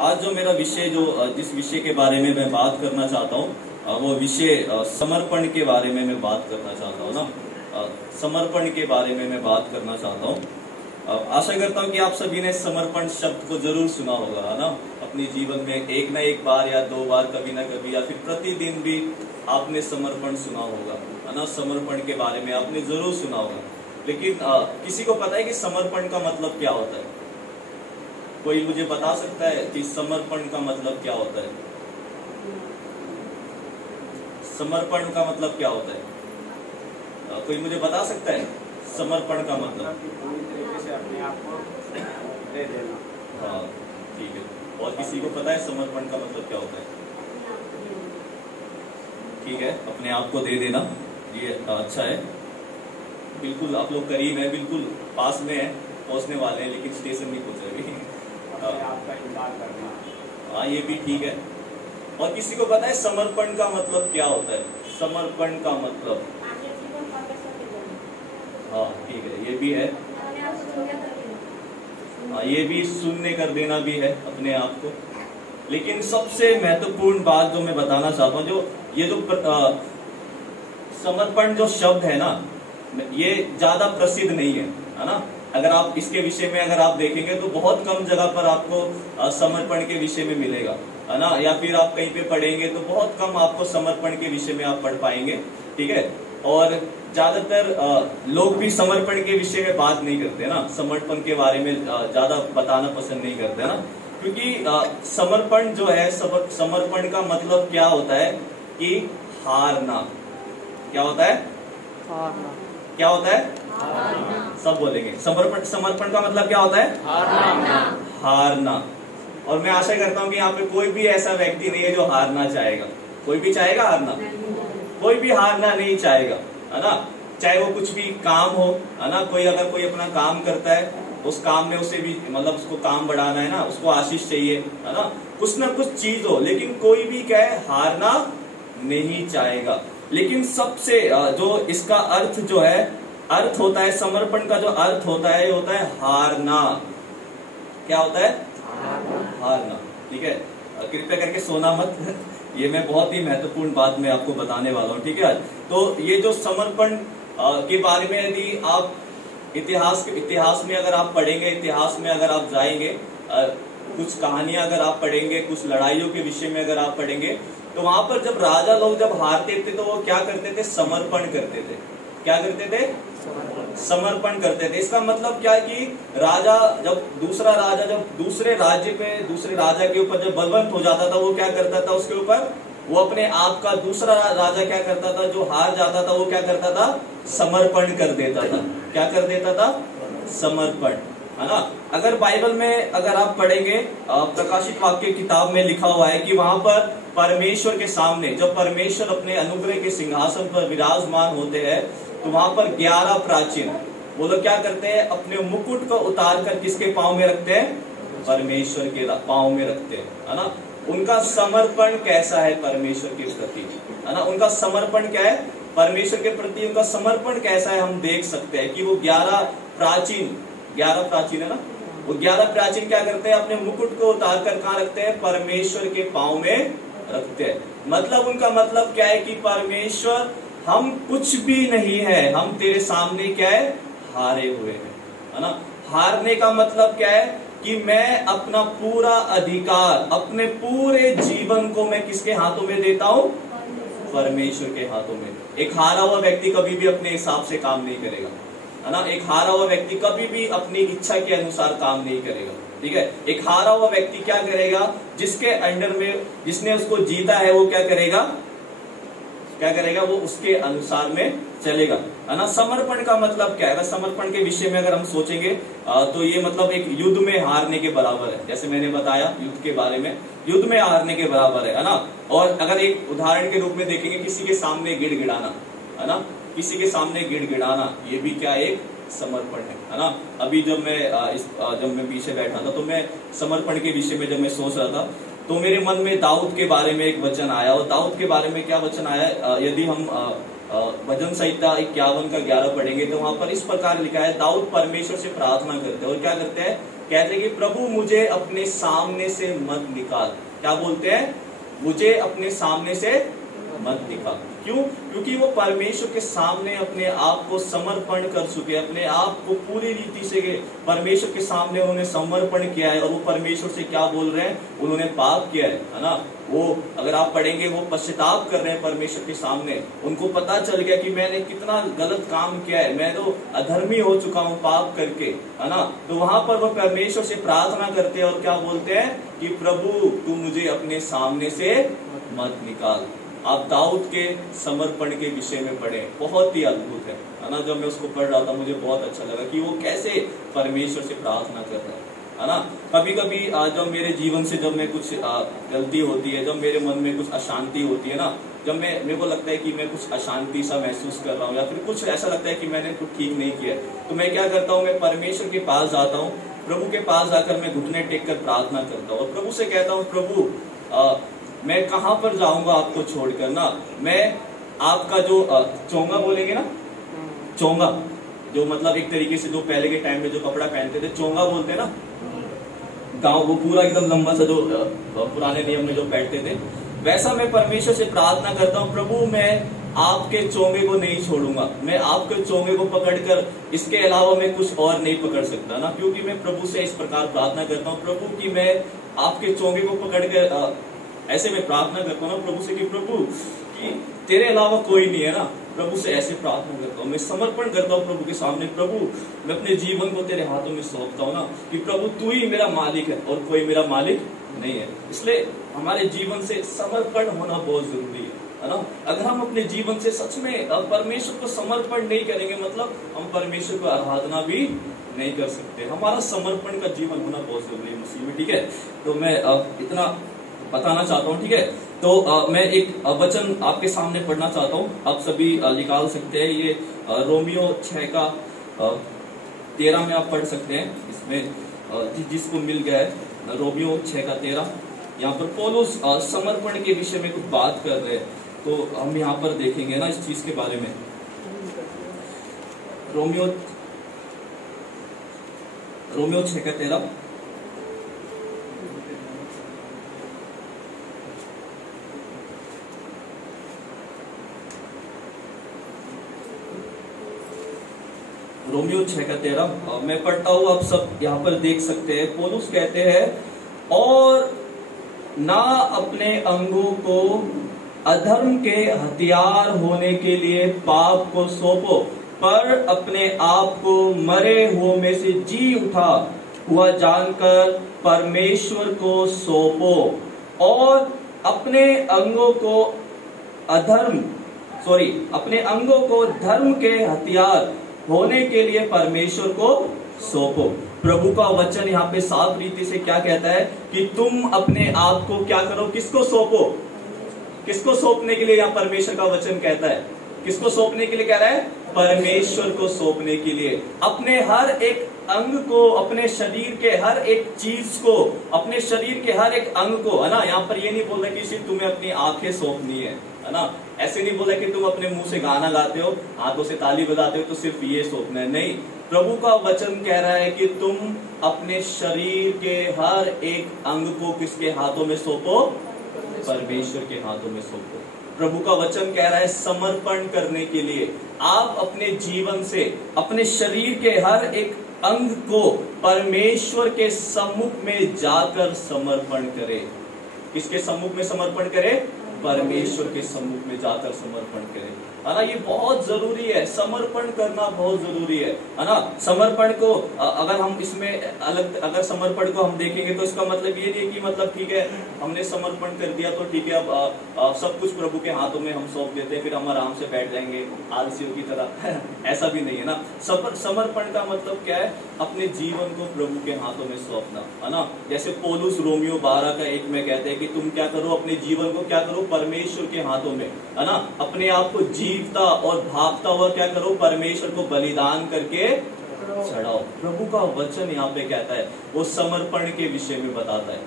आज जो मेरा विषय जिस विषय के बारे में मैं बात करना चाहता हूँ वो विषय समर्पण के बारे में मैं बात करना चाहता हूँ ना। समर्पण के बारे में मैं बात करना चाहता हूँ। आशा करता हूँ कि आप सभी ने समर्पण शब्द को जरूर सुना होगा, है ना। अपने जीवन में एक ना एक बार या दो बार, कभी ना कभी, या फिर प्रतिदिन भी आपने समर्पण सुना होगा, है ना। समर्पण के बारे में आपने जरूर सुना होगा, लेकिन किसी को पता है कि समर्पण का मतलब क्या होता है? कोई मुझे बता सकता है कि समर्पण का मतलब क्या होता है? समर्पण का मतलब क्या होता है? कोई मुझे बता सकता है समर्पण का मतलब? पूरी तरीके से अपने आप को दे देना। हाँ, ठीक है। और किसी को पता है समर्पण का मतलब क्या होता है? ठीक है, अपने आप को दे देना, ये अच्छा है। बिल्कुल आप लोग करीब है, बिल्कुल पास में है, पहुंचने वाले हैं, लेकिन स्टेशन नहीं पहुंचे अभी। आपका इंतजार करना। हाँ, ये भी ठीक है। और किसी को पता है समर्पण का मतलब क्या होता है? समर्पण का मतलब, हाँ ठीक है, ये भी है। हाँ, ये भी शून्य कर देना भी है अपने आप को। लेकिन सबसे महत्वपूर्ण बात जो मैं बताना चाहता हूँ, जो ये जो समर्पण जो शब्द है ना, ये ज्यादा प्रसिद्ध नहीं है ना। अगर आप इसके विषय में अगर आप देखेंगे तो बहुत कम जगह पर आपको समर्पण के विषय में मिलेगा, है ना। या फिर आप कहीं पे पढ़ेंगे तो बहुत कम आपको समर्पण के विषय में आप पढ़ पाएंगे, ठीक है। और ज्यादातर लोग भी समर्पण के विषय में बात नहीं करते ना, समर्पण के बारे में ज्यादा बताना पसंद नहीं करते ना, क्योंकि समर्पण जो है, समर्पण का मतलब क्या होता है कि हारना। क्या होता है? हारना। क्या होता है? हारना। सब बोलेंगे। समर्पण का मतलब क्या होता है? हारना। हारना। और मैं आशा करता हूँ कि यहाँ पे कोई भी ऐसा व्यक्ति नहीं है जो हारना चाहेगा। कोई भी चाहेगा हारना? कोई भी हारना नहीं चाहेगा, है ना। चाहे वो कुछ भी काम हो, है ना। अगर कोई अपना काम करता है, उस काम में उसे भी मतलब उसको काम बढ़ाना है ना, उसको आशीष चाहिए, है ना। कुछ ना कुछ चीज हो, लेकिन कोई भी क्या है, हारना नहीं चाहेगा। लेकिन सबसे जो इसका अर्थ जो है, अर्थ होता है समर्पण का, जो अर्थ होता है होता है हारना। क्या होता है? हारना। ठीक है, कृपया करके सोना मत। ये मैं बहुत ही महत्वपूर्ण बात मैं आपको बताने वाला हूँ, ठीक है। तो ये जो समर्पण के बारे में यदि आप इतिहास में अगर आप पढ़ेंगे, इतिहास में अगर आप जाएंगे, कुछ कहानियां अगर आप पढ़ेंगे, कुछ लड़ाइयों के विषय में अगर आप पढ़ेंगे, तो वहां पर जब राजा लोग जब हारते थे तो वो क्या करते थे? समर्पण करते थे। क्या करते थे? समर्पण करते थे। इसका मतलब क्या है कि दूसरा राजा जब दूसरे राजा के ऊपर जब बलवंत हो जाता था, वो क्या करता था? उसके ऊपर वो अपने आप का दूसरा राजा क्या करता था? जो हार जाता था वो क्या करता था? समर्पण कर देता था। क्या कर देता था? समर्पण, है ना। अगर बाइबल में अगर आप पढ़ेंगे, प्रकाशित वाक्य किताब में लिखा हुआ है कि वहां पर परमेश्वर के सामने जब परमेश्वर अपने अनुग्रह के सिंहासन पर विराजमान होते हैं, तो वहां पर 11 प्राचीन वो लोग क्या करते हैं? अपने मुकुट को उतार कर किसके पांव में रखते हैं? परमेश्वर के पांव में रखते हैं, है ना। उनका समर्पण कैसा है परमेश्वर के प्रति, है ना। उनका समर्पण क्या है परमेश्वर के प्रति? उनका समर्पण कैसा है हम देख सकते हैं कि वो 11 प्राचीन है ना, वो 11 प्राचीन क्या करते हैं? अपने मुकुट को उतार कर कहाँ रखते हैं? परमेश्वर के पांव में रखते हैं। मतलब उनका मतलब क्या है कि परमेश्वर, हम कुछ भी नहीं है, हम तेरे सामने क्या है? हारे हुए हैं, है ना। हारने का मतलब क्या है कि मैं अपना पूरा अधिकार, अपने पूरे जीवन को मैं किसके हाथों में देता हूं? परमेश्वर के हाथों में। एक हारा हुआ व्यक्ति कभी भी अपने हिसाब से काम नहीं करेगा, है ना। एक हारा हुआ व्यक्ति कभी भी अपनी इच्छा के अनुसार काम नहीं करेगा, ठीक है। एक हारा हुआ व्यक्ति क्या करेगा? जिसके अंडर में, जिसने उसको जीता है, वो क्या करेगा? वो उसके अनुसार में चलेगा, है ना। समर्पण का मतलब क्या है? समर्पण के विषय में अगर हम सोचेंगे तो ये मतलब एक युद्ध में हारने के बराबर है। जैसे मैंने बताया युद्ध के बारे में, युद्ध में हारने के बराबर है ना। और अगर एक उदाहरण के रूप में देखेंगे, किसी के सामने गिड़गिड़ाना, है ना, किसी के सामने गिड़गिड़ाना, ये भी क्या एक समर्पण है ना। अभी जब मैं पीछे बैठा था तो मैं समर्पण के विषय में जब मैं सोच रहा था, तो मेरे मन में दाऊद के बारे में एक वचन आया। और दाऊद के बारे में क्या वचन आया? यदि हम भजन संहिता 51 का 11 पढ़ेंगे तो वहां पर इस प्रकार लिखा है, दाऊद परमेश्वर से प्रार्थना करते हैं और क्या करते हैं? कहते हैं कि प्रभु मुझे अपने सामने से मत निकाल। क्या बोलते हैं? मुझे अपने सामने से मत निकाल। क्यों? क्योंकि वो परमेश्वर के सामने अपने आप को समर्पण कर चुके, अपने आप को पूरी रीति से परमेश्वर के सामने उन्होंने समर्पण किया है। और वो परमेश्वर से क्या बोल रहे हैं? उन्होंने पाप किया है ना। वो अगर आप पढ़ेंगे वो पश्चाताप कर रहे हैं परमेश्वर के सामने। उनको पता चल गया कि मैंने कितना गलत काम किया है, मैं तो अधर्मी हो चुका हूँ पाप करके, है ना। तो वहां पर वो परमेश्वर से प्रार्थना करते हैं और क्या बोलते हैं कि प्रभु तू मुझे अपने सामने से मत निकाल। आप दाऊद के समर्पण के विषय में पढ़े, बहुत ही अद्भुत है ना। जब मैं उसको पढ़ रहा था मुझे बहुत अच्छा लगा कि वो कैसे परमेश्वर से प्रार्थना कर रहा है ना। कभी कभी जब मेरे जीवन से जब मैं कुछ गलती होती है, जब मेरे मन में कुछ अशांति होती है ना, जब मेरे को लगता है कि मैं कुछ अशांति सा महसूस कर रहा हूँ या फिर कुछ ऐसा लगता है कि मैंने कुछ ठीक नहीं किया, तो मैं क्या करता हूँ, मैं परमेश्वर के पास जाता हूँ, प्रभु के पास जाकर मैं घुटने टेक कर प्रार्थना करता हूँ और प्रभु से कहता हूँ प्रभु मैं कहाँ पर जाऊंगा आपको छोड़कर ना। मैं आपका जो चोंगा बोलेंगे ना, चोंगा जो मतलब एक तरीके से जो पहले के टाइम में जो कपड़ा पहनते थे चोंगा बोलते हैं ना, गांव वो पूरा एकदम लंबा सा जो पुराने नियम में जो बैठते थे, वैसा मैं परमेश्वर से प्रार्थना करता हूँ प्रभु मैं आपके चोंगे को नहीं छोड़ूंगा, मैं आपके चोंगे को पकड़कर इसके अलावा मैं कुछ और नहीं पकड़ सकता ना। क्योंकि मैं प्रभु से इस प्रकार प्रार्थना करता हूँ प्रभु कि मैं आपके चोंगे को पकड़कर ऐसे मैं प्रार्थना करता हूँ ना प्रभु से कि प्रभु कि तेरे अलावा कोई नहीं है ना। प्रभु से ऐसे प्रार्थना करता हूँ, मैं समर्पण करता हूँ प्रभु के सामने, प्रभु मैं अपने जीवन को तेरे हाथों में सौंपता हूँ ना कि प्रभु तू ही मेरा मालिक है और कोई मेरा मालिक नहीं है। इसलिए हमारे जीवन से समर्पण होना बहुत जरूरी है ना। अगर हम अपने जीवन से सच में परमेश्वर को समर्पण नहीं करेंगे मतलब हम परमेश्वर को आराधना भी नहीं कर सकते। हमारा समर्पण का जीवन होना बहुत जरूरी है मसीह में, ठीक है। तो मैं इतना बताना चाहता हूँ, ठीक है। तो मैं एक वचन आपके सामने पढ़ना चाहता हूँ, आप सभी निकाल सकते हैं। ये रोमियो 6 का 13 में आप पढ़ सकते हैं। इसमें जिसको मिल गया है रोमियो 6 का 13, यहाँ पर पौलुस समर्पण के विषय में कुछ बात कर रहे हैं, तो हम यहाँ पर देखेंगे ना इस चीज के बारे में। रोमियो 6 का 13, रोमियो 6 का 13 मैं पढ़ता हूँ, आप सब यहाँ पर देख सकते हैं। पौलुस कहते हैं और ना अपने अंगों को अधर्म के हथियार होने के लिए पाप को सौंपो, पर अपने आप को मरे हुओं में से जी उठा हुआ जानकर परमेश्वर को सौंपो और अपने अंगों को धर्म के हथियार होने के लिए परमेश्वर को सौंपो। प्रभु का वचन यहाँ पे साफ रीति से क्या कहता है कि तुम अपने आप को क्या करो, किसको सौंपो। किसको सौंपने के लिए यहाँ परमेश्वर का वचन कहता है, किसको सौंपने के लिए कह रहा है? परमेश्वर को सौंपने के लिए। अपने हर एक अंग को, अपने शरीर के हर एक चीज को, अपने शरीर के हर एक अंग को, है ना। यहाँ पर ये नहीं बोल रहा कि सिर्फ तुम्हें अपनी आंखें सौंपनी है ना। ऐसे नहीं बोला कि तुम अपने मुंह से गाना गाते हो, हाथों से ताली बजाते हो तो सिर्फ ये सौंपना है, नहीं। प्रभु का वचन कह रहा है कि तुम अपने शरीर के हर एक अंग को किसके हाथों में सौंपो? परमेश्वर के हाथों में सौंपो। प्रभु का वचन कह रहा है समर्पण करने के लिए आप अपने जीवन से अपने शरीर के हर एक अंग को परमेश्वर के सम्मुख में जाकर समर्पण करें। किसके सम्मुख में समर्पण करें? परमेश्वर के सम्मुख में जाकर समर्पण करें, है ना। ये बहुत जरूरी है, समर्पण करना बहुत जरूरी है ना। समर्पण को अगर हम इसमें अलग, अगर समर्पण को हम देखेंगे तो इसका मतलब ये नहीं कि मतलब ठीक है हमने समर्पण कर दिया तो ठीक है अब सब कुछ प्रभु के हाथों में हम सौंप देते हैं, फिर हम आराम से बैठ जाएंगे आलसियों की तरह ऐसा भी नहीं है ना। समर्पण का मतलब क्या है? अपने जीवन को प्रभु के हाथों में सौंपना, है ना। जैसे पौलुस रोमियो 12 का 1 में कहते हैं कि तुम क्या करो, अपने जीवन को क्या करो? परमेश्वर के हाथों में, है ना। अपने आप को जीवता और भागता हुआ क्या करो? परमेश्वर को बलिदान करके चढ़ाओ। प्रभु का वचन यहाँ पे कहता है, वो समर्पण के विषय में बताता है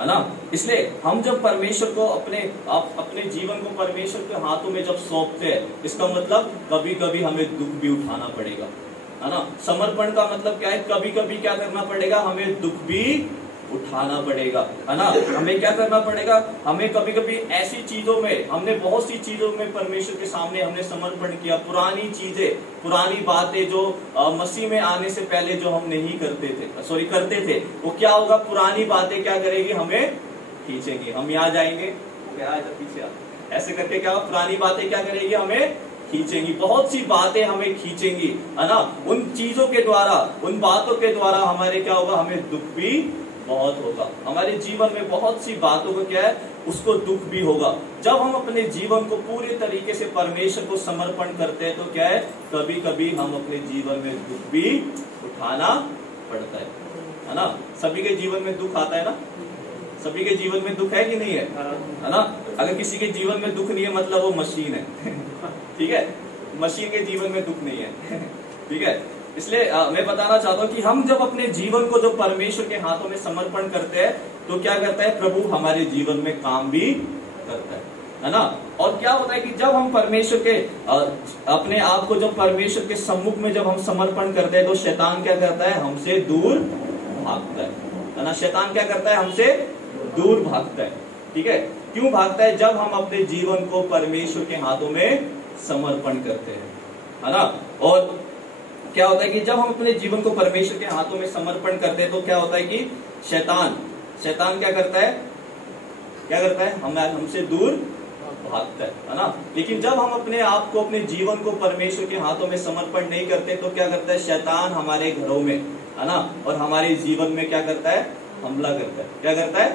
ना। इसलिए हम जब परमेश्वर को अपने जीवन को परमेश्वर के हाथों में जब सौंपते हैं, इसका मतलब कभी कभी हमें दुख भी उठाना पड़ेगा, है ना। समर्पण का मतलब क्या है, कभी कभी क्या करना पड़ेगा, हमें दुख भी उठाना पड़ेगा, है ना। हमें क्या करना पड़ेगा, हमें कभी कभी ऐसी चीजों में, हमने बहुत सी चीजों में परमेश्वर के सामने हमने समर्पण किया, पुरानी चीजें, पुरानी बातें जो मसीह में आने से पहले जो हम नहीं करते थे, करते थे, वो क्या होगा, पुरानी बातें क्या करेगी, हमें खींचेंगी। हम यहाँ जाएंगे, पीछे ऐसे करके क्या, पुरानी बातें क्या करेगी, हमें खींचेंगी, बहुत सी बातें हमें खींचेंगी, है ना। उन चीजों के द्वारा, उन बातों के द्वारा हमारे क्या होगा, हमें दुख भी बहुत होगा। हमारे जीवन में बहुत सी बातों को क्या है, उसको दुख भी होगा। जब हम अपने जीवन को पूरे तरीके से परमेश्वर को समर्पण करते हैं तो क्या है, कभी कभी हम अपने जीवन में दुख भी उठाना पड़ता है ना। सभी के जीवन में दुख आता है ना, सभी के जीवन में दुख है कि नहीं है ना। अगर किसी के जीवन में दुख नहीं है मतलब वो मशीन है ठीक है, मशीन के जीवन में दुख नहीं है ठीक है। इसलिए मैं बताना चाहता हूँ कि हम जब अपने जीवन को जो परमेश्वर के हाथों में समर्पण करते हैं तो क्या करता है, प्रभु हमारे जीवन में काम भी करता है ना। और क्या होता है कि जब हम परमेश्वर के अपने आप को जब परमेश्वर के सम्मुख में जब हम समर्पण करते हैं तो शैतान क्या करता है, हमसे दूर भागता है ना। शैतान क्या करता है, हमसे दूर भागता है। ठीक है, क्यों भागता है, जब हम अपने जीवन को परमेश्वर के हाथों में समर्पण करते हैं, है ना। और क्या होता है कि जब हम अपने जीवन को परमेश्वर के हाथों में समर्पण करते हैं तो क्या होता है कि शैतान क्या करता है, हमसे दूर भागता है ना। लेकिन जब हम अपने आप को, अपने जीवन को परमेश्वर के हाथों में समर्पण नहीं करते तो क्या करता है, शैतान हमारे घरों में, है ना, और हमारे जीवन में क्या करता है, हमला करता है। क्या करता है,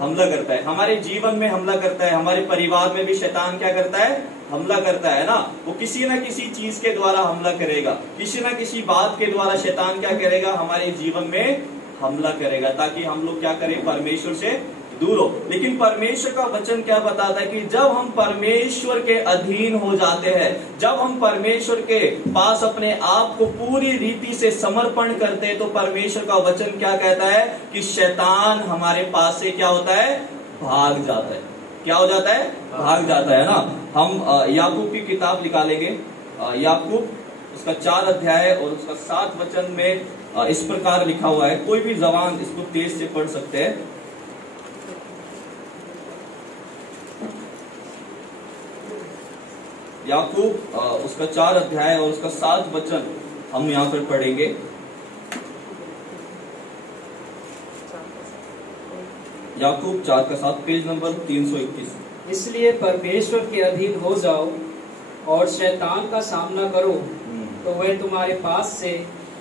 हमला करता है। हमारे जीवन में हमला करता है, हमारे परिवार में भी शैतान क्या करता है, हमला करता है ना। वो किसी ना किसी चीज के द्वारा हमला करेगा, किसी ना किसी बात के द्वारा शैतान क्या करेगा, हमारे जीवन में हमला करेगा, ताकि हम लोग क्या करें, परमेश्वर से दूर हो। लेकिन परमेश्वर का वचन क्या बताता है कि जब हम परमेश्वर के अधीन हो जाते हैं, जब हम परमेश्वर के पास अपने आप को पूरी रीति से समर्पण करते हैं तो परमेश्वर का वचन क्या कहता है कि शैतान हमारे पास से क्या होता है, भाग जाता है। क्या हो जाता है, भाग जाता है ना। हम याकूब की किताब निकालेंगे, याकूब उसका 4 अध्याय और उसका 7 वचन में इस प्रकार लिखा हुआ है। कोई भी जवान इसको तेज से पढ़ सकते हैं। याकूब उसका 4 अध्याय और उसका 7 वचन हम यहाँ पर पढ़ेंगे। याकूब 4 का 7, पेज नंबर 321। इसलिए परमेश्वर के अधीन हो जाओ और शैतान का सामना करो तो वह तुम्हारे पास से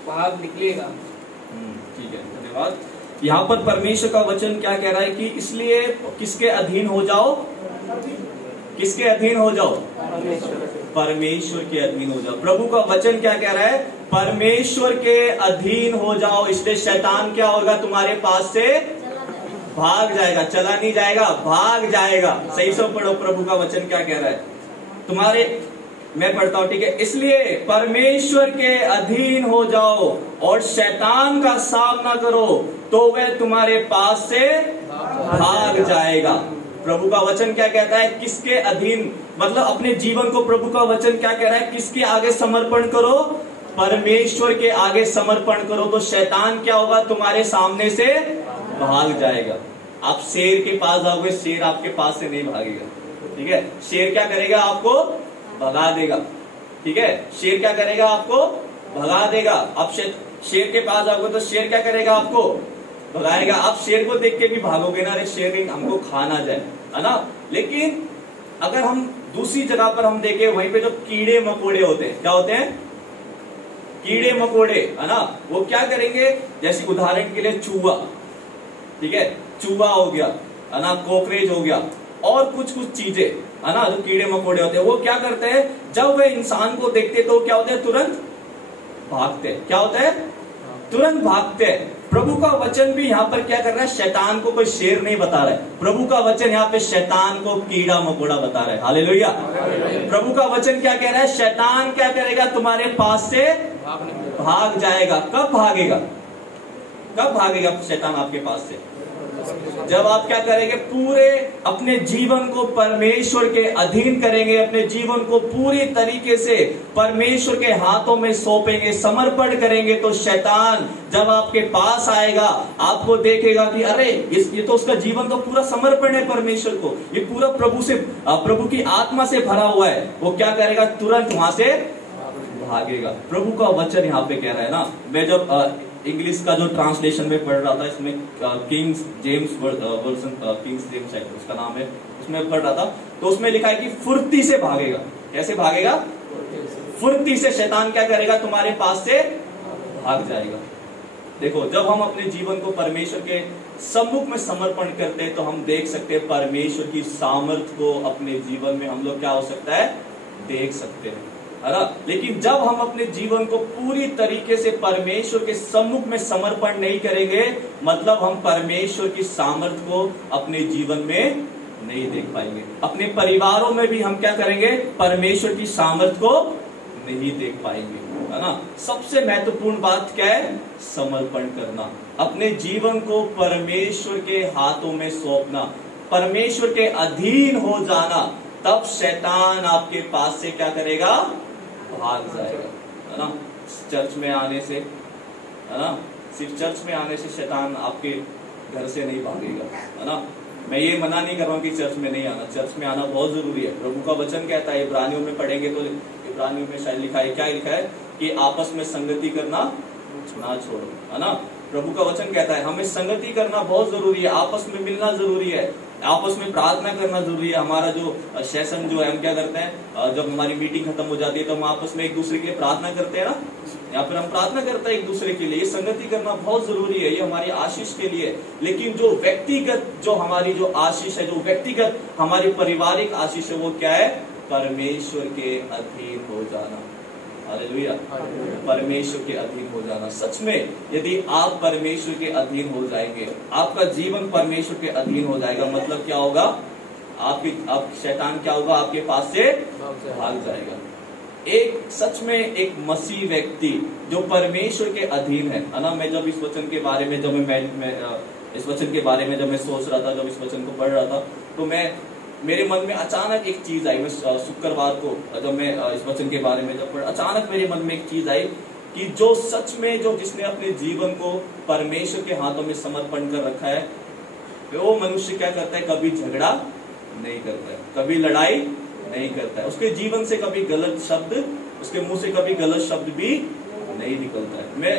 भाग निकलेगा। ठीक है, धन्यवाद। यहाँ पर परमेश्वर का वचन क्या कह रहा है कि इसलिए किसके अधीन हो जाओ, किसके अधीन हो जाओ, परमेश्वर के अधीन हो जाओ। प्रभु का वचन क्या कह रहा है, परमेश्वर के अधीन हो जाओ, इसलिए शैतान क्या होगा, तुम्हारे पास से भाग जाएगा। चला नहीं जाएगा, भाग जाएगा। सही से पढ़ो, प्रभु का वचन क्या कह रहा है तुम्हारे, मैं पढ़ता हूं, ठीक है। इसलिए परमेश्वर के अधीन हो जाओ और शैतान का सामना करो तो वह तुम्हारे पास से भाग जाएगा। प्रभु का वचन क्या कहता है, किसके अधीन, मतलब अपने जीवन को प्रभु का वचन क्या कह रहा है, किसके आगे समर्पण करो, परमेश्वर के आगे समर्पण करो तो शैतान क्या होगा, तुम्हारे सामने से भाग जाएगा। आप शेर के पास जाओगे, शेर आपके पास से नहीं भागेगा। ठीक है, शेर क्या करेगा, आपको भगा देगा। ठीक है, शेर क्या करेगा, आपको भगा देगा। आप शेर के पास जाओगे तो शेर क्या करेगा, आपको भगाएगा। आप शेर को देख के भी भागोगे ना, अरे शेर हमको खा ना जाए, है ना। लेकिन अगर हम दूसरी जगह पर हम देखें, वहीं पे जो कीड़े मकोड़े होते हैं, क्या होते हैं, कीड़े मकोड़े, है ना, वो क्या करेंगे, जैसे उदाहरण के लिए चूहा, ठीक है, चूहा हो गया, है ना, कॉकरेज हो गया और कुछ चीजें, है ना, जो कीड़े मकोड़े होते हैं, वो क्या करते हैं, जब वे इंसान को देखते तो क्या होते हैं, तुरंत भागते हैं। क्या होता है, तुरंत भागते हैं। प्रभु का वचन भी यहाँ पर क्या कर रहा है, शैतान को कोई शेर नहीं बता रहा है, प्रभु का वचन यहाँ पे शैतान को कीड़ा मकोड़ा बता रहा है। हालेलुया। प्रभु का वचन क्या कह रहा है, शैतान क्या करेगा, तुम्हारे पास से भाग जाएगा। कब भागेगा, कब भागेगा शैतान आपके पास से, जब आप क्या करेंगे, पूरे अपने जीवन को परमेश्वर के अधीन करेंगे, अपने जीवन को पूरी तरीके से परमेश्वर के हाथों में सौंपेंगे, समर्पण करेंगे, तो शैतान जब आपके पास आएगा आपको देखेगा कि अरे ये तो उसका जीवन तो पूरा समर्पण है परमेश्वर को, ये पूरा प्रभु की आत्मा से भरा हुआ है, वो क्या करेगा, तुरंत वहां से भागेगा। प्रभु का वचन यहाँ पे कह रहा है ना, मैं जब इंग्लिश का जो ट्रांसलेशन में पढ़ रहा था, इसमें Kings James version, Kings James है उसका नाम है, उसमें पढ़ रहा था, तो उसमें लिखा है कि फुर्ती से भागेगा। कैसे भागेगा? फुर्ती से शैतान क्या करेगा, तुम्हारे पास से भाग जाएगा। देखो, जब हम अपने जीवन को परमेश्वर के सम्मुख में समर्पण करते हैं तो हम देख सकते हैं परमेश्वर की सामर्थ्य को अपने जीवन में हम लोग क्या हो सकता है, देख सकते हैं, है ना। लेकिन जब हम अपने जीवन को पूरी तरीके से परमेश्वर के सम्मुख में समर्पण नहीं करेंगे, मतलब हम परमेश्वर की सामर्थ्य को अपने जीवन में नहीं देख पाएंगे। अपने परिवारों में भी हम क्या करेंगे, परमेश्वर की सामर्थ्य को नहीं देख पाएंगे, है ना। सबसे महत्वपूर्ण बात क्या है, समर्पण करना, अपने जीवन को परमेश्वर के हाथों में सौंपना, परमेश्वर के अधीन हो जाना, तब शैतान आपके पास से क्या करेगा, भाग जाएगा, है ना। चर्च में आने से, है ना, सिर्फ चर्च में आने से शैतान आपके घर से नहीं भागेगा, है ना। मैं ये मना नहीं कर रहा हूँ कि चर्च में नहीं आना, चर्च में आना बहुत जरूरी है। प्रभु का वचन कहता है, इब्रानियों में पढ़ेंगे तो इब्रानियों में शायद लिखा है, क्या लिखा है कि आपस में संगति करना ना छोड़ो, है ना। प्रभु का वचन कहता है हमें संगति करना बहुत जरूरी है, आपस में मिलना जरूरी है, आपस में प्रार्थना करना जरूरी है। हमारा जो सेशन जो है, हम क्या करते हैं, जब हमारी मीटिंग खत्म हो जाती है तो हम आपस में एक दूसरे के लिए प्रार्थना करते हैं ना, या फिर हम प्रार्थना करते हैं एक दूसरे के लिए। ये संगति करना बहुत जरूरी है, ये हमारी आशीष के लिए। लेकिन जो व्यक्तिगत जो हमारी जो आशीष है, जो व्यक्तिगत हमारी पारिवारिक आशीष है, वो क्या है, परमेश्वर के अधीन हो जाना। हालेलुया, परमेश्वर के अधीन हो जाना। सच में यदि आप परमेश्वर के अधीन हो जाएंगे, आपका जीवन परमेश्वर के अधीन हो जाएगा, मतलब क्या होगा, आप शैतान क्या होगा, आपके पास से भाग जाएगा। एक सच में एक मसीह व्यक्ति जो परमेश्वर के अधीन है ना। मैं जब इस वचन के बारे में इस वचन के बारे में जब मैं सोच रहा था, जब इस वचन को पढ़ रहा था, तो मेरे मन में अचानक एक चीज आई। मैं शुक्रवार को जब मैं इस वचन के बारे में जब पढ़ा, अचानक मेरे मन में एक चीज आई कि जो सच में जो जिसने अपने जीवन को परमेश्वर के हाथों में समर्पण कर रखा है, वो मनुष्य क्या करता है, कभी झगड़ा नहीं करता है, कभी लड़ाई नहीं करता है, उसके जीवन से कभी गलत शब्द, उसके मुंह से कभी गलत शब्द भी नहीं निकलता है। मैं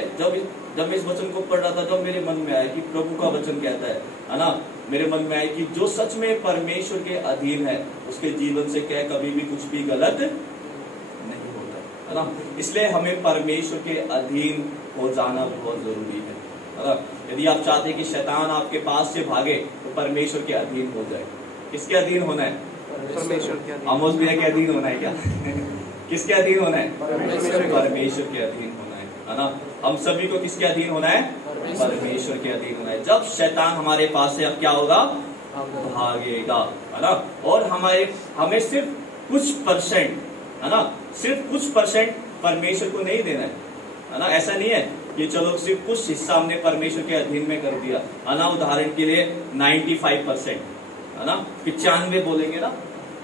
जब इस वचन को पढ़ रहा था, जब मेरे मन में आया कि प्रभु का वचन कहता है ना, मेरे मन में आया कि जो सच में परमेश्वर के अधीन है, उसके जीवन से क्या कभी भी कुछ भी गलत नहीं होता है ना। इसलिए हमें परमेश्वर के अधीन हो जाना बहुत जरूरी है ना। यदि आप चाहते हैं कि शैतान आपके पास से भागे, तो परमेश्वर के अधीन हो जाए। किसके अधीन होना है, परमेश्वर के अधीन। आमोस भैया के अधीन होना है क्या किसके अधीन होना है, परमेश्वर के अधीन होना है ना। हम सभी को किसके अधीन होना है, परमेश्वर के अधीन होना है। जब शैतान हमारे पास से अब क्या होगा, भागेगा, है ना। और हमें सिर्फ कुछ परसेंट, है ना, सिर्फ कुछ परसेंट परमेश्वर को नहीं देना है ना। ऐसा नहीं है कि चलो सिर्फ कुछ हिस्सा हमने परमेश्वर के अधीन में कर दिया, है ना। उदाहरण के लिए 95%, है ना, 95 बोलेंगे ना,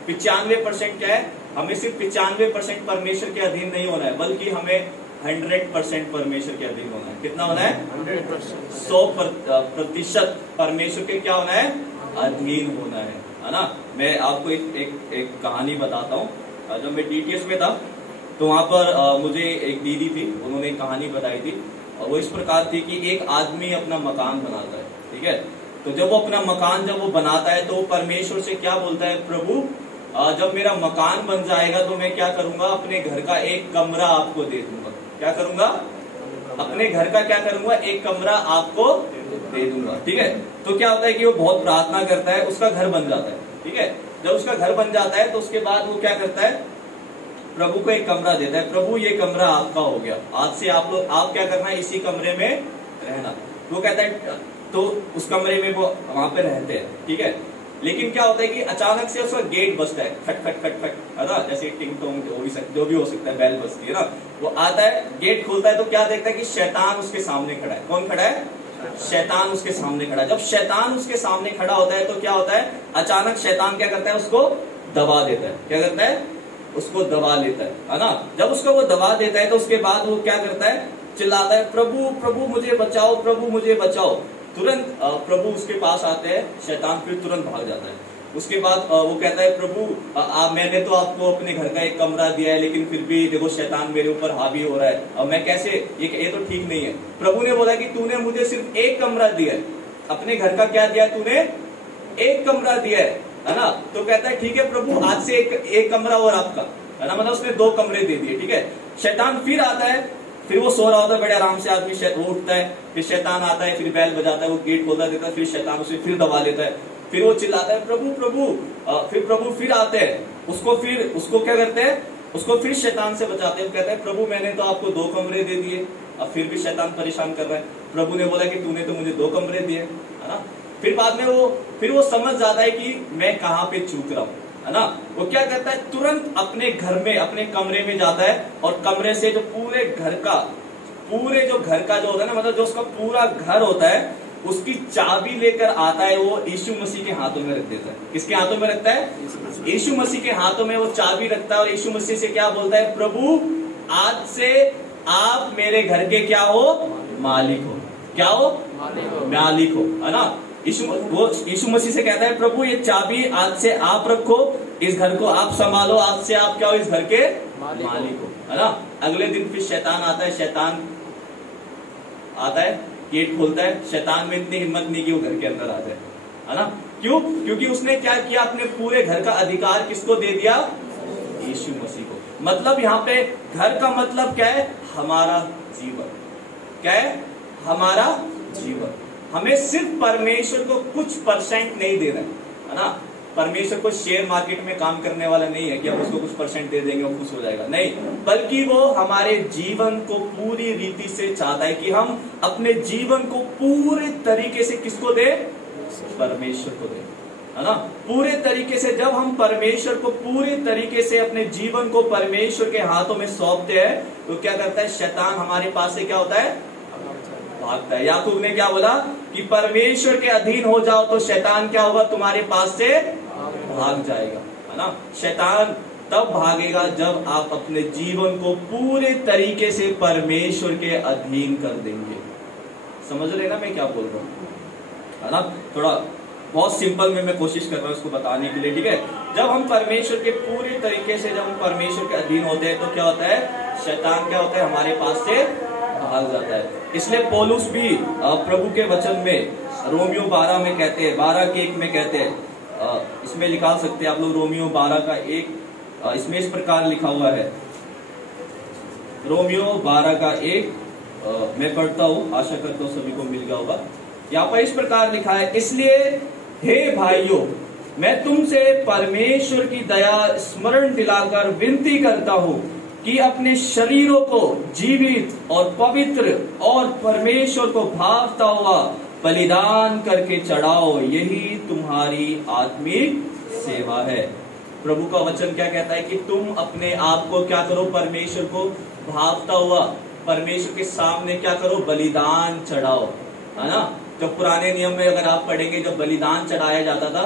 95% क्या है, हमें सिर्फ 95% परमेश्वर के अधीन नहीं होना है, बल्कि हमें 100% परमेश्वर के अधीन होना है। कितना होना है, 100% परमेश्वर के क्या होना है, अधीन होना है ना। मैं आपको एक कहानी बताता हूँ। जब मैं DTS में था तो वहां पर मुझे एक दीदी थी, उन्होंने एक कहानी बताई थी, और वो इस प्रकार थी कि एक आदमी अपना मकान बनाता है, ठीक है। तो जब वो अपना मकान जब वो बनाता है तो वो परमेश्वर से क्या बोलता है, प्रभु जब मेरा मकान बन जाएगा तो मैं क्या करूंगा, अपने घर का एक कमरा आपको दे दूंगा। क्या करूंगा, अपने घर का क्या करूंगा, एक कमरा आपको दे दूंगा, ठीक है। तो क्या होता है कि वो बहुत प्रार्थना करता है, उसका घर बन जाता है, ठीक है। जब उसका घर बन जाता है तो उसके बाद वो क्या करता है, प्रभु को एक कमरा देता है, प्रभु ये कमरा आपका हो गया, आज से आप क्या करना है, इसी कमरे में रहना। वो कहता है, तो उस कमरे में वो वहां पे रहते हैं, ठीक है। लेकिन क्या होता है कि अचानक से उसका गेट बजता है, खट खट खट खट, है ना, जैसे टिंग टोंग जो भी हो सकता है, बेल बजती है ना। वो आता है, गेट खोलता है तो क्या देखता है कि शैतान उसके सामने खड़ा है। कौन खड़ा है, शैतान उसके सामने खड़ा है। जब शैतान उसके सामने खड़ा होता है तो क्या होता है, अचानक शैतान क्या करता है, उसको दबा देता है। क्या करता है, उसको दबा लेता है ना। जब उसको वो दबा देता है तो उसके बाद वो क्या करता है, चिल्लाता है, प्रभु प्रभु मुझे बचाओ, प्रभु मुझे बचाओ। तुरंत प्रभु उसके पास आते हैं, शैतान फिर तुरंत भाग जाता है। उसके बाद वो कहता है, प्रभु मैंने तो आपको अपने घर का एक कमरा दिया है, लेकिन फिर भी देखो शैतान मेरे ऊपर हावी हो रहा है, अब मैं कैसे, ये तो ठीक नहीं है। प्रभु ने बोला कि तूने मुझे सिर्फ एक कमरा दिया है, अपने घर का क्या दिया, तूने एक कमरा दिया है ना। तो कहता है ठीक है प्रभु, आज से एक कमरा और आपका, है ना, मतलब उसने 2 कमरे दे दिए। ठीक है, शैतान फिर आता है, फिर वो सो रहा होता है बड़े आराम से, आदमी वो उठता है, फिर शैतान आता है, फिर बैल बजाता है, वो गेट खोलता देता है, फिर शैतान उसे फिर दबा लेता है, फिर वो चिल्लाता है प्रभु प्रभु, फिर प्रभु फिर आते हैं, उसको क्या करते हैं, उसको फिर शैतान से बचाते हैं। कहते हैं प्रभु मैंने तो आपको 2 कमरे दे दिए, अब फिर भी शैतान परेशान कर रहा है। प्रभु ने बोला कि तूने तो मुझे 2 कमरे दिए, है ना। फिर बाद में वो समझ जाता है कि मैं कहाँ पे चूक रहा हूँ, है ना। वो क्या करता है, तुरंत अपने घर में, अपने कमरे में जाता है, और कमरे से जो पूरे घर का जो होता है ना, मतलब जो उसका पूरा घर होता है, उसकी चाबी लेकर आता है, वो यीशु मसीह के हाथों में रख देता है। किसके हाथों में रखता है, यीशु मसीह के हाथों में वो चाबी रखता है, और यीशु मसीह से क्या बोलता है, प्रभु आज से आप मेरे घर के क्या हो, मालिक हो। क्या हो, मालिक हो, है ना। यीशु मसीह से कहता है प्रभु ये चाबी आज से आप रखो, इस घर को आप संभालो, आज से आप क्या हो, इस घर के मालिक हो, है ना। अगले दिन फिर शैतान आता है, गेट खोलता है। शैतान में इतनी हिम्मत नहीं कि वो घर के अंदर आ जाए, है ना। क्यों, क्योंकि उसने क्या किया, अपने पूरे घर का अधिकार किसको दे दिया, यीशु मसीह को। मतलब यहाँ पे घर का मतलब क्या है, हमारा जीवन। क्या है, हमारा जीवन। हमें सिर्फ परमेश्वर को कुछ % नहीं देना है ना। परमेश्वर को शेयर मार्केट में काम करने वाला नहीं है कि हम उसको कुछ % दे देंगे और खुश हो जाएगा, नहीं, बल्कि वो हमारे जीवन को पूरी रीति से चाहता है कि हम अपने जीवन को पूरे तरीके से किसको दे, परमेश्वर को दे, है ना। पूरे तरीके से जब हम परमेश्वर को पूरे तरीके से अपने जीवन को परमेश्वर के हाथों में सौंपते हैं, तो क्या करता है, शैतान हमारे पास से क्या होता है, भागता है। याकूब ने क्या बोला कि परमेश्वर के अधीन हो जाओ तो शैतान क्या होगा, तुम्हारे पास से भाग जाएगा, है ना। शैतान तब भागेगा जब आप अपने जीवन को पूरे तरीके से परमेश्वर के अधीन कर देंगे। समझ रहे ना मैं क्या बोल रहा हूँ, है ना। थोड़ा बहुत सिंपल में मैं कोशिश कर रहा हूँ इसको बताने के लिए, ठीक है। जब हम परमेश्वर के पूरे तरीके से, जब हम परमेश्वर के अधीन होते हैं, तो क्या होता है, शैतान क्या होता है, हमारे पास से भाग जाता है। इसलिए पौलुस भी प्रभु के वचन में रोमियो 12 में कहते हैं, 12:1 में कहते हैं, इसमें लिखा सकते हैं आप लोग, रोमियो 12:1, इसमें इस प्रकार लिखा हुआ है, रोमियो 12:1, मैं पढ़ता हूँ, आशा करता हूँ सभी को मिल गया होगा। यहाँ पर इस प्रकार लिखा है, इसलिए हे भाइयों, मैं तुमसे परमेश्वर की दया स्मरण दिलाकर विनती करता हूँ कि अपने शरीरों को जीवित और पवित्र और परमेश्वर को भावता हुआ बलिदान करके चढ़ाओ, यही तुम्हारी आत्मिक सेवा है। प्रभु का वचन क्या कहता है कि तुम अपने आप को क्या करो, परमेश्वर को भावता हुआ, परमेश्वर के सामने क्या करो, बलिदान चढ़ाओ, है ना। जब पुराने नियम में अगर आप पढ़ेंगे, जब बलिदान चढ़ाया जाता था,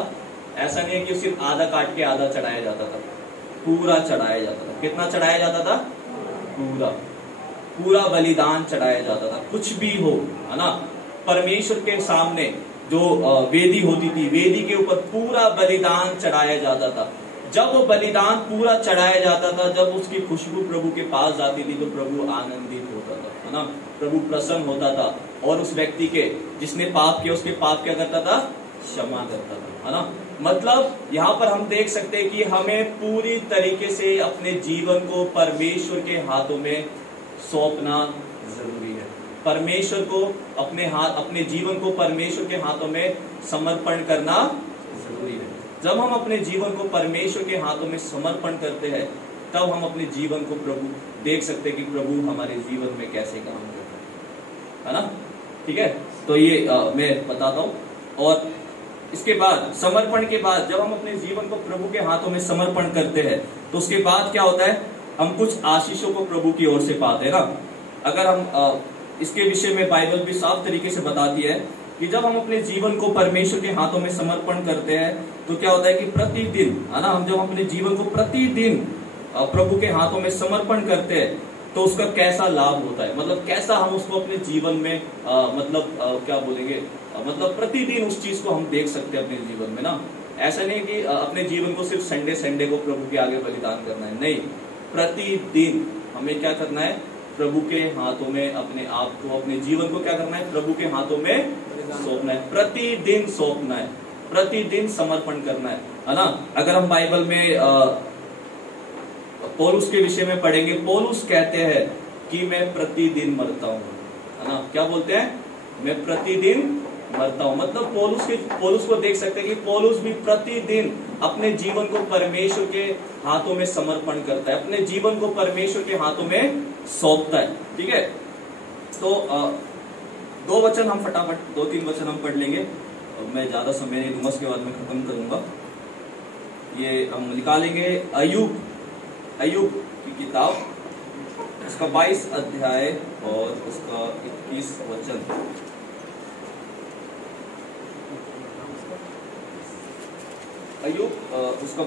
ऐसा नहीं है कि सिर्फ आधा काट के आधा चढ़ाया जाता था, पूरा चढ़ाया जाता था। कितना चढ़ाया जाता था, पूरा बलिदान चढ़ाया जाता था, कुछ भी हो, है ना। परमेश्वर के सामने जो वेदी होती थी, वेदी के ऊपर पूरा बलिदान चढ़ाया जाता था। जब वो बलिदान पूरा चढ़ाया जाता था, जब उसकी खुशबू प्रभु के पास जाती थी, तो प्रभु आनंदित होता था, है ना। प्रभु प्रसन्न होता था, और उस व्यक्ति के जिसने पाप किया, उसके पाप क्या करता था, क्षमा करता था, है ना। मतलब यहाँ पर हम देख सकते हैं कि हमें पूरी तरीके से अपने जीवन को परमेश्वर के हाथों में सौंपना जरूरी है। परमेश्वर को अपने जीवन को परमेश्वर के हाथों में समर्पण करना जरूरी है। जब हम अपने जीवन को परमेश्वर के हाथों में समर्पण करते हैं, तब हम अपने जीवन को प्रभु देख सकते हैं कि प्रभु हमारे जीवन में कैसे काम करता है ना। ठीक है, तो ये मैं बताता हूँ। और इसके बाद, समर्पण के बाद, जब हम अपने जीवन को प्रभु के हाथों में समर्पण करते हैं, तो उसके बाद क्या होता है, हम कुछ आशीषों को प्रभु की ओर से पाते हैं ना। अगर हम इसके विषय में बाइबल भी साफ तरीके से बताती है कि जब हम अपने जीवन को परमेश्वर के हाथों में समर्पण करते हैं तो क्या होता है कि प्रतिदिन, है ना, हम जब अपने जीवन को प्रतिदिन प्रभु के हाथों में समर्पण करते हैं तो उसका कैसा लाभ होता है, मतलब कैसा हम उसको अपने जीवन में क्या बोलेंगे, मतलब प्रतिदिन उस चीज को हम देख सकते हैं अपने जीवन में ना। ऐसा नहीं कि अपने जीवन को सिर्फ संडे को प्रभु के आगे बलिदान करना है, नहीं, प्रतिदिन हमें क्या करना है, प्रभु के हाथों में अपने आप को, अपने जीवन को क्या करना है, प्रभु के हाथों में सौंपना है, प्रतिदिन सौंपना है, प्रतिदिन समर्पण करना है ना। अगर हम बाइबल में पौलुस के विषय में पढ़ेंगे, पौलुस कहते हैं कि मैं प्रतिदिन मरता हूं, है ना, क्या बोलते हैं, मैं प्रतिदिन मरता हूं। मतलब पौलुस को देख सकते हैं कि पौलुस भी प्रतिदिन अपने जीवन को परमेश्वर के हाथों में समर्पण करता है, अपने जीवन को परमेश्वर के हाथों में सौंपता है। ठीक है, तो 2 वचन हम फटाफट 2-3 वचन हम पढ़ लेंगे, मैं ज्यादा समय नहीं दूंगा, उसके बाद मैं खत्म करूंगा। ये हम निकालेंगे अय्यूब की किताब, उसका 22 अध्याय और उसका 21 वचन। अय्यूब उसका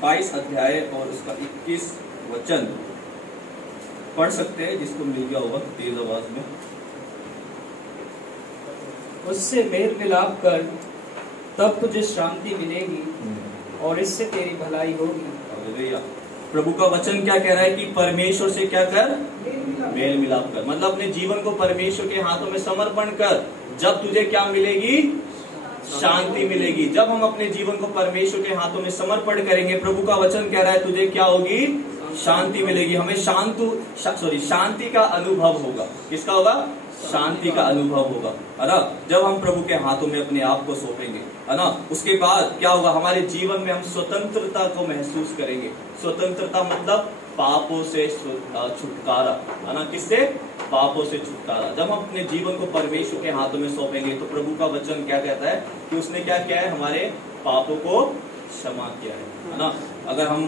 22 अध्याय और उसका 21 वचन पढ़ सकते हैं, जिसको मिल गया होगा तेज आवाज में। उससे मेल मिलाप कर, तब तुझे शांति मिलेगी और इससे तेरी भलाई होगी। हालेलुया। प्रभु का वचन क्या कह रहा है कि परमेश्वर से क्या कर, मेल मिलाप कर, मतलब अपने जीवन को परमेश्वर के हाथों में समर्पण कर, जब तुझे क्या मिलेगी, शांति मिलेगी। जब हम अपने जीवन को परमेश्वर के हाथों में समर्पण करेंगे, प्रभु का वचन कह रहा है तुझे क्या होगी, शांति मिलेगी। हमें शांति का अनुभव होगा। किसका होगा, शांति का अनुभव होगा, है ना, जब हम प्रभु के हाथों में अपने आप को सौंपेंगे, है ना। उसके बाद क्या होगा, हमारे जीवन में हम स्वतंत्रता को महसूस करेंगे। स्वतंत्रता मतलब पापों से छुटकारा, है ना, किससे, पापों से छुटकारा। जब हम अपने जीवन को परमेश्वर के हाथों में सौंपेंगे तो प्रभु का वचन क्या कहता है कि उसने क्या किया है, हमारे पापों को क्षमा किया है ना। अगर हम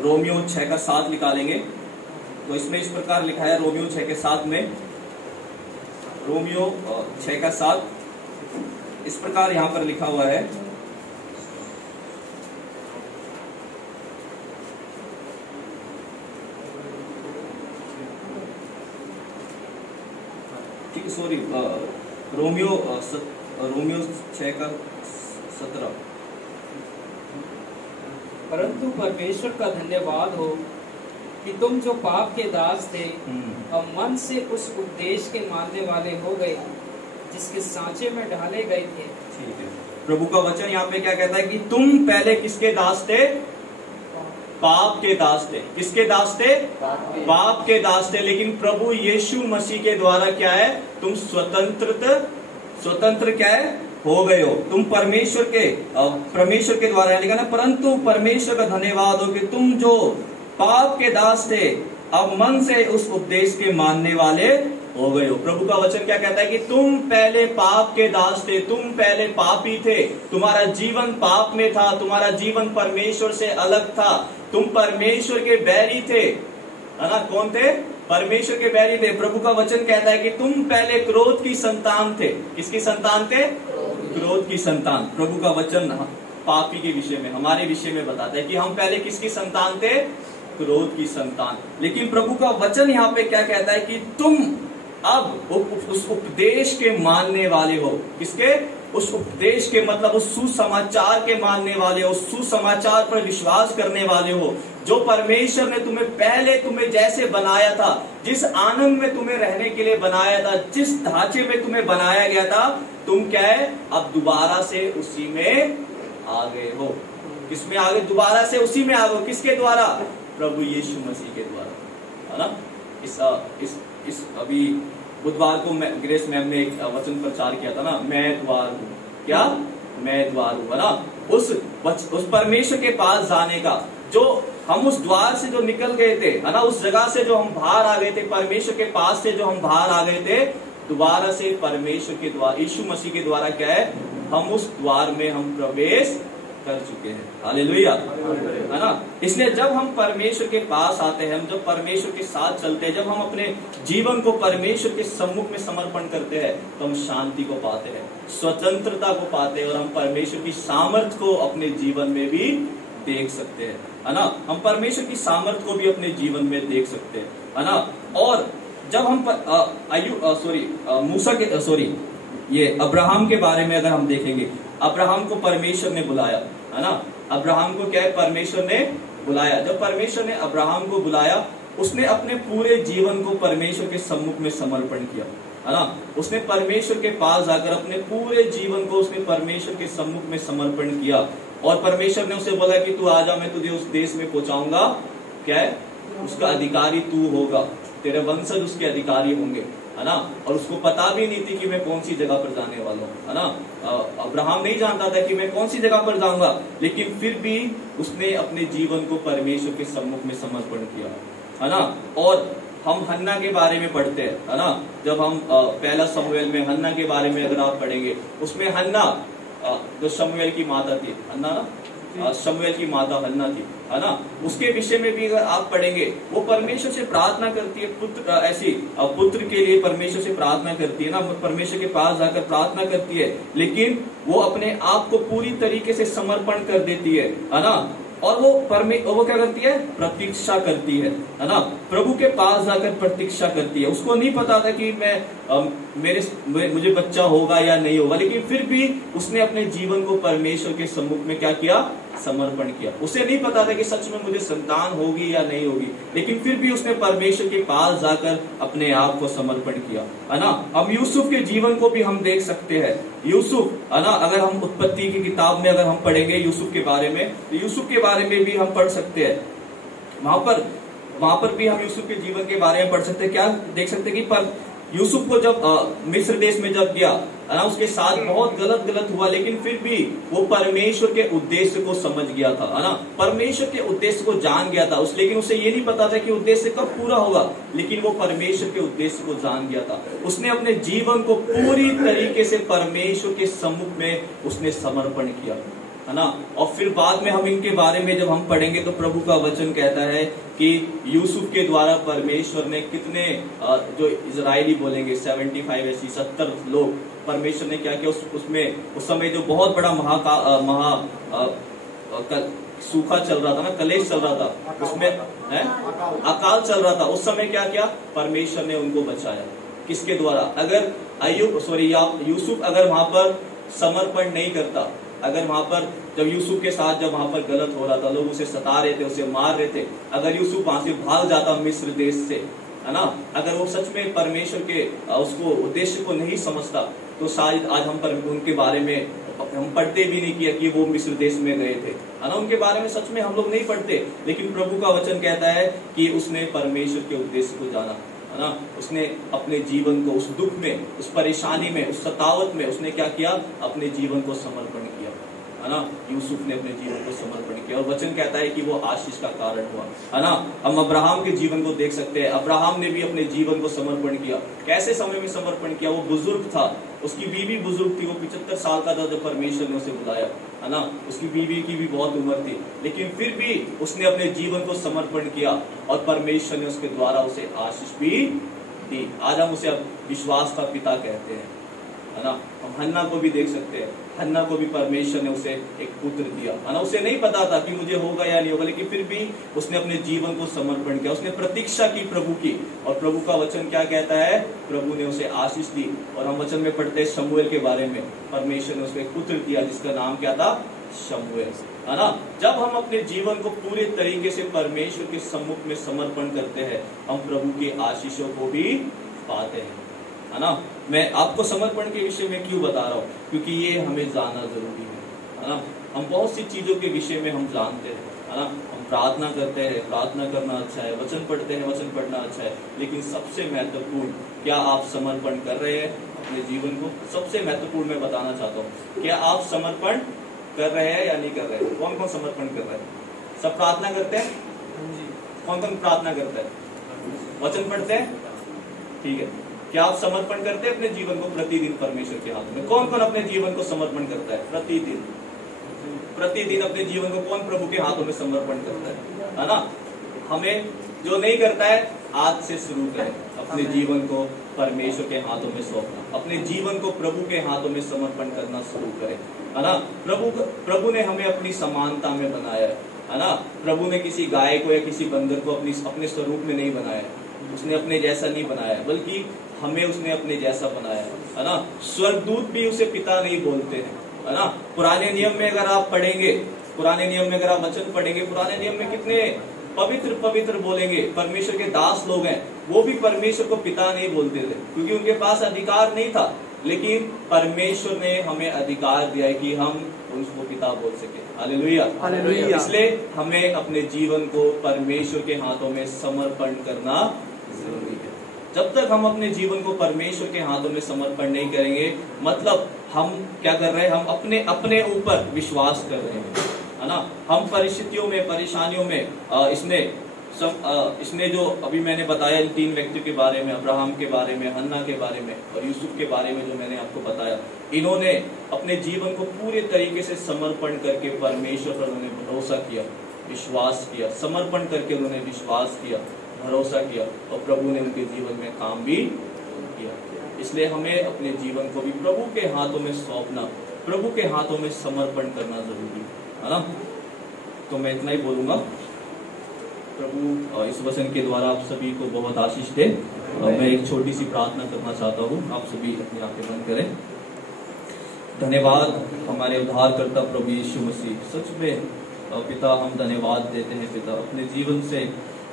रोमियो 6:7 निकालेंगे तो इसमें इस प्रकार लिखा है, रोमियो 6:7 में, रोमियो 6:7 इस प्रकार यहां पर लिखा हुआ है, सॉरी रोमियो 6:17। परंतु परमेश्वर का धन्यवाद हो कि तुम जो पाप के दास थे अब मन से उस उपदेश के मानने वाले हो गए जिसके सांचे में ढाले गए थे। ठीक है, प्रभु का वचन यहाँ पे क्या कहता है कि तुम पहले किसके दास थे, पाप के दास थे। किसके दास थे, पाप के दास थे, लेकिन प्रभु यीशु मसीह के द्वारा क्या है, तुम स्वतंत्र क्या है, हो गए हो। तुम परमेश्वर के द्वारा लिखा ना, परंतु परमेश्वर का धन्यवाद हो कि तुम जो पाप के दास थे अब मन से उस उपदेश के मानने वाले हो गए हो। प्रभु का वचन क्या कहता है कि तुम पहले पाप के दास थे, तुम पहले पापी थे, तुम्हारा जीवन पाप में था, तुम्हारा जीवन परमेश्वर से अलग था, तुम परमेश्वर के बैरी थे, है ना। कौन थे, परमेश्वर के बैरी थे। प्रभु का वचन कहता है कि तुम पहले क्रोध की संतान थे। किसकी संतान थे, क्रोध की संतान। प्रभु का वचन पापी के विषय में, हमारे विषय में बताता है कि हम पहले किसकी संतान थे, क्रोध की संतान। लेकिन प्रभु का वचन यहाँ पे क्या कहता है कि तुम अब उस उपदेश के मानने वाले हो। किसके, उस उपदेश के, मतलब उस सुसमाचार के मानने वाले हो, उस सुसमाचार पर विश्वास करने वाले हो जो परमेश्वर ने तुम्हें जैसे बनाया था, जिस आनंद में तुम्हें रहने के लिए बनाया था, जिस ढांचे में तुम्हें बनाया गया था, तुम क्या है, अब दोबारा से उसी में आ गए हो। किसमें आ गए, दोबारा से उसी में आ गए। किसके द्वारा, प्रभु यीशु मसीह के द्वारा, है ना। इस अभी बुधवार को ग्रेस मैम ने एक वचन प्रचार किया था ना, मैं द्वार हूँ। क्या, मैं द्वार हूँ, है ना। उस परमेश्वर के पास जाने का, जो हम उस द्वार से जो निकल गए थे, है ना, उस जगह से जो हम बाहर आ गए थे, परमेश्वर के पास से जो हम बाहर आ गए थे, दोबारा से परमेश्वर के द्वार, यीशु मसीह के द्वारा क्या है, हम उस द्वार में हम प्रवेश कर चुके हैं। हालेलुया, है ना। इसलिए जब हम परमेश्वर के पास आते हैं, हम जब परमेश्वर के साथ चलते हैं, जब हम अपने जीवन को परमेश्वर के सम्मुख में समर्पण करते हैं, तो हम शांति को पाते हैं, स्वतंत्रता को पाते हैं, और हम परमेश्वर की सामर्थ को अपने जीवन में भी देख सकते हैं, है ना। हम परमेश्वर की सामर्थ को भी अपने जीवन में देख सकते हैं, है ना। और जब हम ये अब्राहम के बारे में अगर हम देखेंगे, अब्राहम को परमेश्वर ने बुलाया, है ना। अब्राहम को क्या है, परमेश्वर ने बुलाया। जब परमेश्वर ने अब्राहम को बुलाया, उसने अपने पूरे जीवन को परमेश्वर के सम्मुख में समर्पण किया, है ना। उसने परमेश्वर के पास जाकर अपने पूरे जीवन को उसने परमेश्वर के सम्मुख में समर्पण किया, और परमेश्वर ने उसे बोला कि तू आजा, मैं तुझे उस देश में पहुंचाऊंगा, क्या है, उसका अधिकारी तू होगा, तेरे वंशज उसके अधिकारी होंगे, है ना। और उसको पता भी नहीं थी कि मैं कौन सी जगह पर जाने वाला हूँ, है ना। अब्राहम नहीं जानता था कि मैं कौन सी जगह पर जाऊंगा, लेकिन फिर भी उसने अपने जीवन को परमेश्वर के सम्मुख में समर्पण किया, है ना। और हम हन्ना के बारे में पढ़ते हैं, है ना। जब हम पहला शमूएल में हन्ना के बारे में अगर आप पढ़ेंगे, उसमें हन्ना जो शमूएल की माता थी, हन्ना ना, शमूएल की माता हन्ना थी, है ना। उसके विषय में भी अगर आप पढ़ेंगे, वो परमेश्वर से प्रार्थना करती है, पुत्र के लिए परमेश्वर से प्रार्थना करती है ना, परमेश्वर के पास जाकर प्रार्थना करती है, लेकिन वो अपने आप को पूरी तरीके से समर्पण कर देती है ना। और वो क्या करती है, प्रतीक्षा करती है ना। प्रभु के पास जाकर प्रतीक्षा करती है। उसको नहीं पता था कि मुझे बच्चा होगा या नहीं होगा, लेकिन फिर भी उसने अपने जीवन को परमेश्वर के सम्मुख में क्या किया, समर्पण किया। उसे नहीं पता था कि सच में मुझे संतान होगी या नहीं होगी, लेकिन फिर भी उसने परमेश्वर के पास जाकर अपने आप को समर्पण किया, है ना। अब यूसुफ के जीवन को भी हम देख सकते हैं। यूसुफ, है ना, अगर हम उत्पत्ति की किताब में अगर हम पढ़ेंगे यूसुफ के बारे में, तो यूसुफ के बारे में भी हम पढ़ सकते हैं। वहां पर भी हम यूसुफ के जीवन के बारे में पढ़ सकते हैं। क्या देख सकते हैं कि यूसुफ को जब मिस्र देश में जब गया, है ना, उसके साथ बहुत गलत हुआ, लेकिन फिर भी वो परमेश्वर के उद्देश्य को समझ गया था, है ना। परमेश्वर के उद्देश्य को जान गया था लेकिन उसे ये नहीं पता था कि उद्देश्य कब पूरा होगा, लेकिन वो परमेश्वर के उद्देश्य को जान गया था। उसने अपने जीवन को पूरी तरीके से परमेश्वर के सम्मुख में उसने समर्पण किया, है ना। और फिर बाद में हम इनके बारे में जब हम पढ़ेंगे, तो प्रभु का वचन कहता है कि यूसुफ के द्वारा परमेश्वर ने कितने जो इजरायली बोलेंगे 70 लोग, परमेश्वर ने क्या किया, उसमें उस समय जो बहुत बड़ा सूखा चल रहा था ना, कलेश चल रहा था, उसमें अकाल चल रहा था, उस समय क्या किया, परमेश्वर ने उनको बचाया। किसके द्वारा, अगर यूसुफ अगर वहां पर समर्पण नहीं करता, अगर वहां पर जब यूसुफ के साथ जब वहां पर गलत हो रहा था, लोग उसे सता रहे थे, उसे मार रहे थे, अगर यूसुफ वहां से भाग जाता मिस्र देश से, है ना, अगर वो सच में परमेश्वर के उसको उद्देश्य को नहीं समझता, तो शायद आज हम पर उनके बारे में हम पढ़ते भी नहीं किया कि वो मिस्र देश में गए थे, है ना। उनके बारे में सच में हम लोग नहीं पढ़ते, लेकिन प्रभु का वचन कहता है कि उसने परमेश्वर के उद्देश्य को जाना, है ना। उसने अपने जीवन को उस दुख में, उस परेशानी में, उस सतावत में उसने क्या किया, अपने जीवन को समर्पण किया, है ना। यूसुफ ने अपने जीवन को समर्पण किया, और वचन कहता है कि वो आशीष का कारण हुआ, है ना। हम अब्राहम के जीवन को देख सकते हैं। अब्राहम ने भी अपने जीवन को समर्पण किया। कैसे समय में समर्पण किया, वो बुजुर्ग था, उसकी बीवी बुजुर्ग थी, वो 75 साल का था जब परमेश्वर ने उसे बुलाया, है ना। उसकी बीवी की भी बहुत उम्र थी, लेकिन फिर भी उसने अपने जीवन को समर्पण किया, और परमेश्वर ने उसके द्वारा उसे आशीष भी दी। आज हम उसे अब विश्वास का पिता कहते हैं, है ना। हम हन्ना को भी देख सकते हैं। हन्ना को भी परमेश्वर ने उसे एक पुत्र दिया, है ना। उसे नहीं पता था कि मुझे होगा या नहीं होगा, लेकिन फिर भी उसने अपने जीवन को समर्पण किया, उसने प्रतीक्षा की प्रभु की, और प्रभु का वचन क्या कहता है, प्रभु ने उसे आशीष दी। और हम वचन में पढ़ते हैं शमूएल के बारे में, परमेश्वर ने उसको एक पुत्र दिया जिसका नाम क्या था, शमूएल, है ना। जब हम अपने जीवन को पूरे तरीके से परमेश्वर के सम्मुख में समर्पण करते हैं, हम प्रभु की आशीषों को भी पाते हैं, है ना। मैं आपको समर्पण के विषय में क्यों बता रहा हूँ, क्योंकि ये हमें जानना जरूरी है ना। हम बहुत सी चीजों के विषय में हम जानते हैं, है ना। हम प्रार्थना करते हैं, प्रार्थना करना अच्छा है, वचन पढ़ते हैं, वचन पढ़ना अच्छा है, लेकिन सबसे महत्वपूर्ण, क्या आप समर्पण कर रहे हैं अपने जीवन को? सबसे महत्वपूर्ण मैं बताना चाहता हूँ, क्या आप समर्पण कर रहे हैं या नहीं कर रहे हैं? कौन कौन समर्पण कर रहे हैं? सब प्रार्थना करते हैं? कौन कौन प्रार्थना करता है? वचन पढ़ते हैं? ठीक है। क्या आप समर्पण करते हैं अपने जीवन को प्रतिदिन परमेश्वर के हाथ में? कौन कौन अपने जीवन को समर्पण करता है प्रतिदिन? प्रतिदिन अपने जीवन को कौन प्रभु के हाथों में समर्पण करता है ना? हमें जो नहीं करता है आज से शुरू करें, अपने जीवन को परमेश्वर के हाथों में सौंपना, अपने जीवन को प्रभु के हाथों में समर्पण करना शुरू करें, है ना? प्रभु ने हमें अपनी समानता में बनाया है ना? प्रभु ने किसी गाय को या किसी बंदर को अपने स्वरूप में नहीं बनाया, उसने अपने जैसा नहीं बनाया, बल्कि हमें उसने अपने जैसा बनाया, है ना? स्वर्गदूत भी उसे पिता नहीं बोलते हैं, है ना? पुराने नियम में अगर आप पढ़ेंगे, पुराने नियम में अगर आप वचन पढ़ेंगे, पुराने नियम में कितने पवित्र पवित्र बोलेंगे, परमेश्वर के दास लोग हैं, वो भी परमेश्वर को पिता नहीं बोलते थे, क्योंकि उनके पास अधिकार नहीं था। लेकिन परमेश्वर ने हमें अधिकार दिया है कि हम उसको पिता बोल सके। Hallelujah, hallelujah. इसलिए हमें अपने जीवन को परमेश्वर के हाथों में समर्पण करना जरूरी है। जब तक हम अपने जीवन को परमेश्वर के हाथों में समर्पण नहीं करेंगे, मतलब हम क्या कर रहे हैं, हम अपने ऊपर विश्वास कर रहे हैं, है ना? हम परिस्थितियों में, परेशानियों में इसने जो अभी मैंने बताया इन 3 व्यक्तियों के बारे में, अब्राहम के बारे में, हन्ना के बारे में और यूसुफ के बारे में जो मैंने आपको बताया, इन्होंने अपने जीवन को पूरे तरीके से समर्पण करके परमेश्वर पर उन्होंने भरोसा किया, विश्वास किया, समर्पण करके उन्होंने विश्वास किया, भरोसा किया और प्रभु ने उनके जीवन में काम भी किया। इसलिए हमें अपने जीवन को भी प्रभु के हाथों में सौंपना, प्रभु के हाथों में समर्पण करना जरूरी है ना? तो मैं इतना ही बोलूंगा। प्रभु इस वचन के द्वारा आप सभी को बहुत आशीष दे। मैं एक छोटी सी प्रार्थना करना चाहता हूँ, आप सभी अपनी आंखें बंद करें। धन्यवाद हमारे उद्धारकर्ता प्रभु यीशु मसीह, सच में पिता हम धन्यवाद देते हैं पिता, अपने जीवन से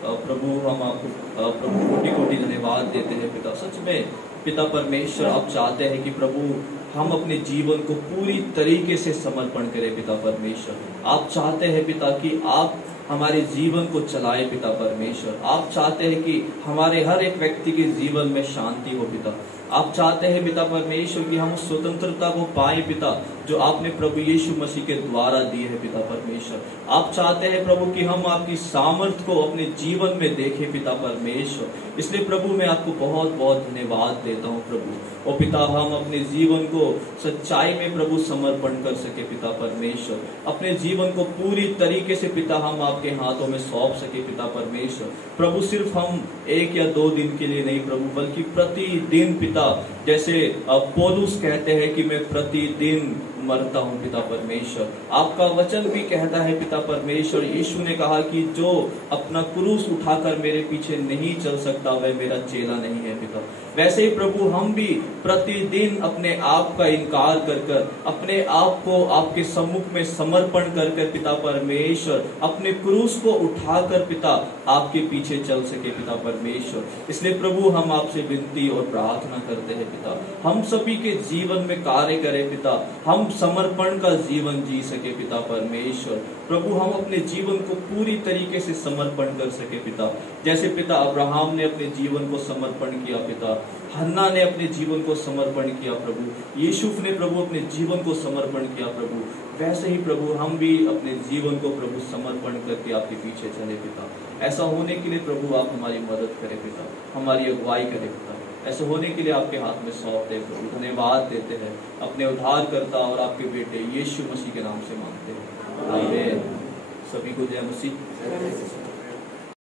प्रभु हम आपको प्रभु कोटि कोटि धन्यवाद देते हैं पिता। सच में पिता परमेश्वर आप चाहते हैं कि प्रभु हम अपने जीवन को पूरी तरीके से समर्पण करें पिता परमेश्वर। आप चाहते हैं पिता कि आप हमारे जीवन को चलाए पिता परमेश्वर। आप चाहते हैं कि हमारे हर एक व्यक्ति के जीवन में शांति हो पिता। आप चाहते हैं पिता परमेश्वर कि हम स्वतंत्रता को पाए पिता, जो आपने प्रभु यीशु मसीह के द्वारा दी है पिता परमेश्वर। आप चाहते हैं प्रभु कि हम आपकी सामर्थ को अपने जीवन में देखें पिता परमेश्वर। इसलिए प्रभु मैं आपको बहुत बहुत धन्यवाद देता हूँ प्रभु। और पिता हम अपने जीवन को सच्चाई में प्रभु समर्पण कर सके पिता परमेश्वर। अपने जीवन को पूरी तरीके से पिता हम आपके हाथों में सौंप सके पिता परमेश्वर। प्रभु सिर्फ हम 1 या 2 दिन के लिए नहीं प्रभु, बल्कि प्रतिदिन पिता, जैसे पौलुस कहते हैं कि मैं प्रतिदिन मरता हूँ पिता परमेश्वर। आपका वचन भी कहता है पिता परमेश्वर, यीशु ने कहा कि जो अपना क्रूस उठाकर मेरे पीछे नहीं चल सकता वह मेरा चेला नहीं है पिता। वैसे ही प्रभु हम भी प्रतिदिन अपने आप का इनकार कर कर, अपने आप को आपके सम्मुख में समर्पण कर कर पिता परमेश्वर, अपने क्रूस को उठाकर पिता आपके पीछे चल सके पिता परमेश्वर। इसलिए प्रभु हम आपसे विनती और प्रार्थना करते हैं पिता, हम सभी के जीवन में कार्य करें पिता, हम समर्पण का जीवन जी सके पिता परमेश्वर। प्रभु हम अपने जीवन को पूरी तरीके से समर्पण कर सके पिता, जैसे पिता अब्राहम ने अपने जीवन को समर्पण किया पिता, हन्ना ने अपने जीवन को समर्पण किया प्रभु, यूसुफ ने प्रभु अपने जीवन को समर्पण किया प्रभु, वैसे ही प्रभु हम भी अपने जीवन को प्रभु समर्पण करके आपके पीछे चले पिता। ऐसा होने के लिए प्रभु आप हमारी मदद करें पिता, हमारी अगुवाई करें पिता। ऐसे होने के लिए आपके हाथ में सौंपते हैं प्रभु, धन्यवाद देते हैं, अपने उद्धारकर्ता और आपके बेटे यीशु मसीह के नाम से मांगते हैं, आमीन। सभी को जय मसीह।